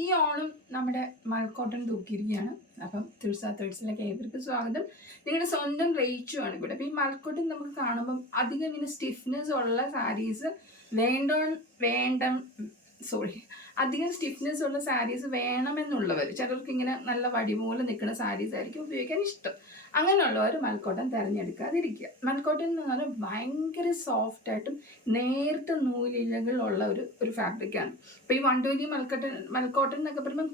ഈ ഓണം നമ്മുടെ മഴക്കോട്ടൻ തൂക്കിയിരിക്കുകയാണ്. അപ്പം തുൾസാ തേർഡ്സിലേക്ക് ഏവർക്ക് സ്വാഗതം. നിങ്ങളുടെ സ്വന്തം റേച്ചു ആണ് ഇവിടെ. അപ്പം ഈ മഴക്കോട്ടൻ നമുക്ക് കാണുമ്പം അധികം ഇങ്ങനെ സ്റ്റിഫ്നെസ് ഉള്ള സാരീസ് അധികം സ്റ്റിഫ്നെസ് ഉള്ള സാരീസ് വേണമെന്നുള്ളവർ, ചിലർക്ക് ഇങ്ങനെ നല്ല വടിപോലെ നിൽക്കുന്ന സാരീസ് ആയിരിക്കും ഉപയോഗിക്കാൻ ഇഷ്ടം. അങ്ങനെയുള്ളവർ മൽക്കോട്ടൻ തിരഞ്ഞെടുക്കാതിരിക്കുക. മൽക്കോട്ടൻ എന്ന് പറഞ്ഞാൽ ഭയങ്കര സോഫ്റ്റായിട്ടും നേർത്ത നൂലിഴകളുള്ള ഒരു ഫാബ്രിക്കാണ്. ഇപ്പോൾ ഈ 120 മൽക്കോട്ടൻ എന്നൊക്കെ പറയുമ്പോൾ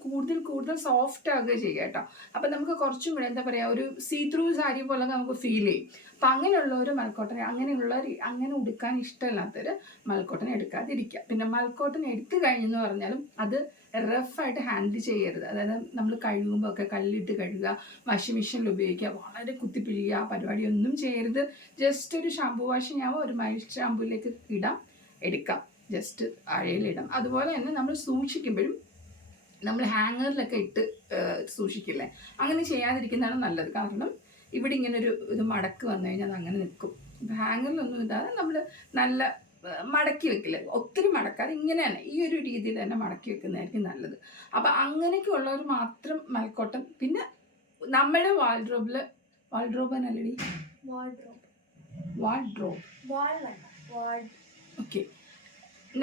കൂടുതൽ സോഫ്റ്റ് ആകുക ചെയ്യുക കേട്ടോ. അപ്പം നമുക്ക് കുറച്ചും കൂടെ എന്താ പറയുക, ഒരു സീ ത്രൂ സാരി പോലെ നമുക്ക് ഫീൽ ചെയ്യും. അപ്പം അങ്ങനെയുള്ളവർ മൽക്കോട്ടൻ, അങ്ങനെ ഉടുക്കാൻ ഇഷ്ടമില്ലാത്തവർ മൽക്കോട്ടൻ എടുക്കാതിരിക്കുക. പിന്നെ മൽക്കോട്ടൻ എടുത്തു കഴിഞ്ഞെന്ന് പറഞ്ഞാലും അത് റഫായിട്ട് ഹാൻഡിൽ ചെയ്യരുത്. അതായത് നമ്മൾ കഴുകുമ്പോൾ ഒക്കെ കല്ലിട്ട് കഴുകുക, വാഷിംഗ് മെഷീനിൽ ഉപയോഗിക്കുക, വളരെ കുത്തിപ്പിഴിയുക, പരിപാടിയൊന്നും ചെയ്യരുത്. ജസ്റ്റ് ഒരു ഷാമ്പു വാഷിംഗ് ആവുമ്പോൾ ഒരു മൈൽഡ് ഷാമ്പൂയിലേക്ക് എടുക്കാം, ജസ്റ്റ് അഴയിലിടാം. അതുപോലെ തന്നെ നമ്മൾ സൂക്ഷിക്കുമ്പോഴും നമ്മൾ ഹാങ്ങറിലൊക്കെ ഇട്ട് സൂക്ഷിക്കില്ലേ, അങ്ങനെ ചെയ്യാതിരിക്കുന്നതാണ് നല്ലത്. കാരണം ഇവിടെ ഇങ്ങനെ ഇത് മടക്ക് വന്നു കഴിഞ്ഞാൽ അത് അങ്ങനെ നിൽക്കും. ഹാങ്ങറിലൊന്നും ഇടാതെ നമ്മൾ നല്ല മടക്കി വെക്കില്ല, ഒത്തിരി മടക്കാതെ ഇങ്ങനെ തന്നെ ഈ ഒരു രീതിയിൽ തന്നെ മടക്കി വെക്കുന്നതായിരിക്കും നല്ലത്. അപ്പം അങ്ങനെയൊക്കെ ഉള്ളവർ മാത്രം മൽക്കോട്ടൻ. പിന്നെ നമ്മുടെ ഓക്കെ,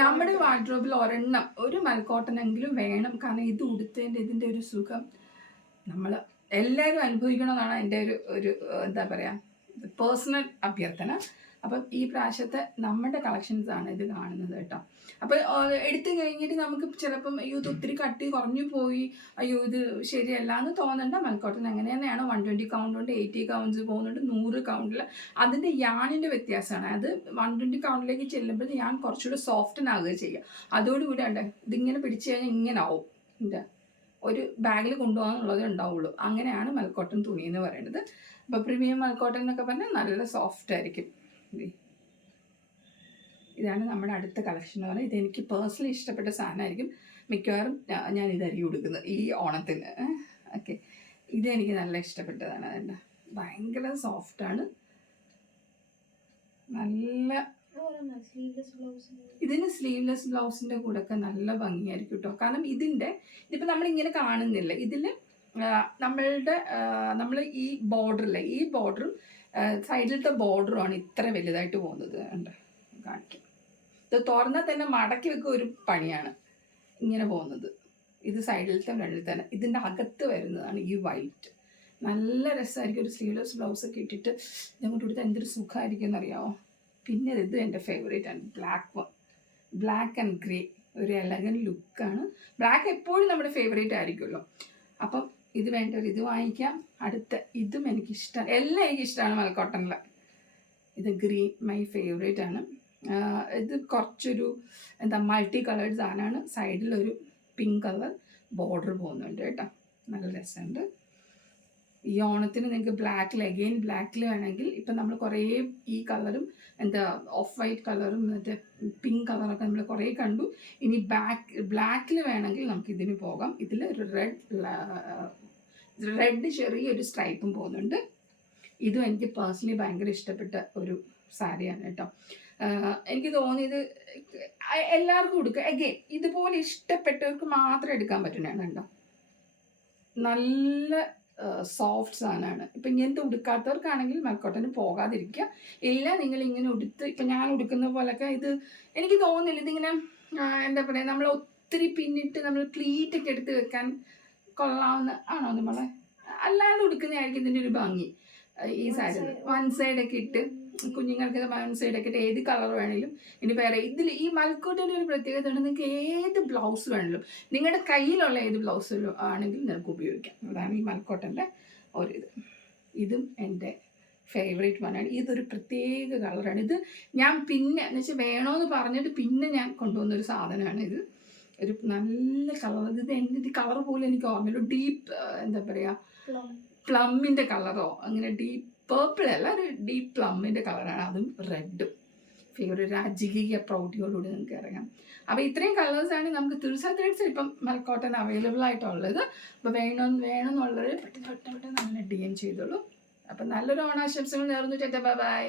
നമ്മുടെ വാർഡ്രോബിൽ ഒരു മൽക്കോട്ടനെങ്കിലും വേണം. കാരണം ഇത് ഉടുത്തതിൻ്റെ ഇതിൻ്റെ ഒരു സുഖം നമ്മൾ എല്ലാവരും അനുഭവിക്കണമെന്നാണ് എൻ്റെ ഒരു എന്താ പറയുക, പേഴ്സണൽ അഭ്യർത്ഥന. അപ്പം ഈ പ്രാവശ്യത്തെ നമ്മുടെ കളക്ഷൻസ് ആണ് ഇത് കാണുന്നത് കേട്ടോ. അപ്പം എടുത്തു കഴിഞ്ഞിട്ട് നമുക്ക് ചിലപ്പം അയ്യോ ഇത് ഒത്തിരി കട്ടി കുറഞ്ഞു പോയി, അയ്യോ ഇത് ശരിയല്ല എന്ന് തോന്നേണ്ട. മൽക്കോട്ടൻ അങ്ങനെ തന്നെയാണ്. 120 കൗണ്ട് ഉണ്ട്, 80 കൗണ്ട്സ് പോകുന്നുണ്ട്, 100 കൗണ്ടിൽ. അതിൻ്റെ യാണിൻ്റെ വ്യത്യാസമാണ്. അത് 120 കൗണ്ടിലേക്ക് ചെല്ലുമ്പോൾ ഞാൻ കുറച്ചുകൂടി സോഫ്റ്റനാകുക ചെയ്യുക. അതോടുകൂടി ഉണ്ട് ഇതിങ്ങനെ പിടിച്ചു കഴിഞ്ഞാൽ ഇങ്ങനെ ആവും. ഒരു ബാഗിൽ കൊണ്ടുപോകാന്നുള്ളതേ ഉണ്ടാവുള്ളൂ. അങ്ങനെയാണ് മൽക്കോട്ടൻ തുണി എന്ന് പറയുന്നത്. അപ്പോൾ പ്രീമിയം മൽക്കോട്ടൻ എന്നൊക്കെ പറഞ്ഞാൽ നല്ല സോഫ്റ്റ് ആയിരിക്കും. ഇതാണ് നമ്മുടെ അടുത്ത കളക്ഷൻ എന്ന് പറഞ്ഞാൽ. ഇതെനിക്ക് പേഴ്സണലി ഇഷ്ടപ്പെട്ട സാധനമായിരിക്കും. മിക്കവാറും ഞാൻ ഇതായിരിക്കും കൊടുക്കുന്നത് ഈ ഓണത്തിന്. ഓക്കെ, ഇതെനിക്ക് നല്ല ഇഷ്ടപ്പെട്ടതാണ്. അതുകൊണ്ട് ഭയങ്കര സോഫ്റ്റാണ്, നല്ല. ഇതിന് സ്ലീവ്ലെസ് ബ്ലൗസിൻ്റെ കൂടെ ഒക്കെ നല്ല ഭംഗിയായിരിക്കും കേട്ടോ. കാരണം ഇതിപ്പോൾ നമ്മളിങ്ങനെ കാണുന്നില്ല. ഇതിൽ നമ്മൾ ഈ ബോർഡറും സൈഡിലത്തെ ബോർഡറുമാണ് ഇത്ര വലുതായിട്ട് പോകുന്നത്. ഉണ്ട് കാണിക്കാം. ഇത് തുറന്നാൽ തന്നെ മടക്കി വെക്കുക ഒരു പണിയാണ് ഇങ്ങനെ പോകുന്നത്. ഇത് സൈഡിലത്തെ ഫ്രണ്ടിൽ തന്നെ. ഇതിൻ്റെ അകത്ത് വരുന്നതാണ് ഈ വൈറ്റ്. നല്ല രസമായിരിക്കും. ഒരു സ്ലീവ്ലെസ് ബ്ലൗസൊക്കെ ഇട്ടിട്ട് ഇതങ്ങോട്ട് കൊടുത്താൽ എന്തൊരു സുഖമായിരിക്കും എന്നറിയാമോ. പിന്നെ ഇത് എൻ്റെ ഫേവറേറ്റ് ആണ്, ബ്ലാക്ക് ആൻഡ് ഗ്രേ. ഒരു എലഗൻ ലുക്കാണ്. ബ്ലാക്ക് എപ്പോഴും നമ്മുടെ ഫേവറേറ്റ് ആയിരിക്കുമല്ലോ. അപ്പം ഇത് വേണ്ടവർ ഇത് വാങ്ങിക്കാം. ഇതും എനിക്കിഷ്ടമാണ്, എല്ലാം എനിക്കിഷ്ടമാണ് മൽക്കോട്ടനിൽ. ഇത് ഗ്രീൻ മൈ ഫേവറേറ്റ് ആണ്. ഇത് കുറച്ചൊരു മൾട്ടി കളേർഡ് സാധനമാണ്. സൈഡിലൊരു പിങ്ക് കളർ ബോർഡർ പോകുന്നുണ്ട് കേട്ടോ, നല്ല രസമുണ്ട്. ഈ ഓണത്തിന് നിങ്ങൾക്ക് ബ്ലാക്കിൽ വേണമെങ്കിൽ ഇപ്പം നമ്മൾ കുറേ ഈ കളറും ഓഫ് വൈറ്റ് കളറും മറ്റേ പിങ്ക് കളറൊക്കെ നമ്മൾ കുറേ കണ്ടു. ഇനി ബ്ലാക്കിൽ വേണമെങ്കിൽ നമുക്ക് ഇതിന് പോകാം. ഇതിൽ ഒരു റെഡ് ചെറിയൊരു സ്ട്രൈപ്പും പോകുന്നുണ്ട്. ഇതും എനിക്ക് പേഴ്സണലി ഭയങ്കര ഇഷ്ടപ്പെട്ട ഒരു സാരിയാണ് കേട്ടോ. എനിക്ക് തോന്നിയത് എല്ലാവർക്കും കൊടുക്കുക. അഗെയിൻ ഇതുപോലെ ഇഷ്ടപ്പെട്ടവർക്ക് മാത്രം എടുക്കാൻ പറ്റുന്നതാണ് കേട്ടോ. നല്ല സോഫ്റ്റ് സാധനമാണ്. ഇപ്പം ഇങ്ങനത്തെ ഉടുക്കാത്തവർക്കാണെങ്കിൽ മൽക്കോട്ടന് പോകാതിരിക്കുക. ഇല്ല നിങ്ങൾ ഇങ്ങനെ ഇപ്പം ഞാൻ ഉടുക്കുന്ന പോലൊക്കെ ഇത് എനിക്ക് തോന്നുന്നില്ല ഇതിങ്ങനെ എന്താ പറയുക, നമ്മൾ ഒത്തിരി പിന്നിട്ട് നമ്മൾ പ്ലീറ്റൊക്കെ എടുത്ത് വെക്കാൻ കൊള്ളാവുന്ന ആണോ നമ്മളെ. അല്ലാതെ ഉടുക്കുന്നതായിരിക്കും ഇതിൻ്റെ ഒരു ഭംഗി. ഈ സാരി വൺ സൈഡൊക്കെ ഇട്ട് കുഞ്ഞുങ്ങൾക്ക് വൺ സൈഡൊക്കെ ഇട്ട് ഏത് കളർ വേണമെങ്കിലും. ഇനി വേറെ ഈ മൽക്കോട്ടൻ്റെ ഒരു പ്രത്യേകത ഉണ്ട്, നിങ്ങൾക്ക് ഏത് ബ്ലൗസ് വേണമെങ്കിലും നിങ്ങളുടെ കയ്യിലുള്ള ഏത് ബ്ലൗസ് ആണെങ്കിലും നിങ്ങൾക്ക് ഉപയോഗിക്കാം. അതാണ് ഈ മൽക്കോട്ടൻ്റെ ഇതും എൻ്റെ ഫേവറേറ്റ് വണ്ണാണ്. ഇതൊരു പ്രത്യേക കളറാണ്. ഇത് ഞാൻ പിന്നെ എന്ന് വെച്ചാൽ വേണമെന്ന് പറഞ്ഞിട്ട് പിന്നെ ഞാൻ കൊണ്ടുവന്നൊരു സാധനമാണ്. ഇത് ഒരു നല്ല കളർ. ഇത് കളർ പോലും എനിക്ക് ഓർമ്മയില്ല. ഡീപ്പ് എന്താ പറയുക, പ്ലമ്മിൻ്റെ കളറോ അങ്ങനെ ഡീപ്പ് പേർപ്പിൾ അല്ല, ഒരു ഡീപ്പ് പ്ലമ്മിൻ്റെ കളറാണ്. അതും റെഡും. ഒരു രാജകീയ പ്രൗഢിയോടുകൂടി നിങ്ങൾക്ക് ഇറങ്ങാം. അപ്പോൾ ഇത്രയും കളേഴ്സാണ് നമുക്ക് തുൾസാ ത്രെഡ്സിൽ ഇപ്പം മൽക്കോട്ടൻ അവൈലബിൾ ആയിട്ടുള്ളത്. അപ്പോൾ വേണമെന്നുള്ളവർ പെട്ടെന്ന് അങ്ങനെ DM ചെയ്തോളൂ. അപ്പം നല്ലൊരു ഓണാശംസകൾ നേർന്നു. ബൈ.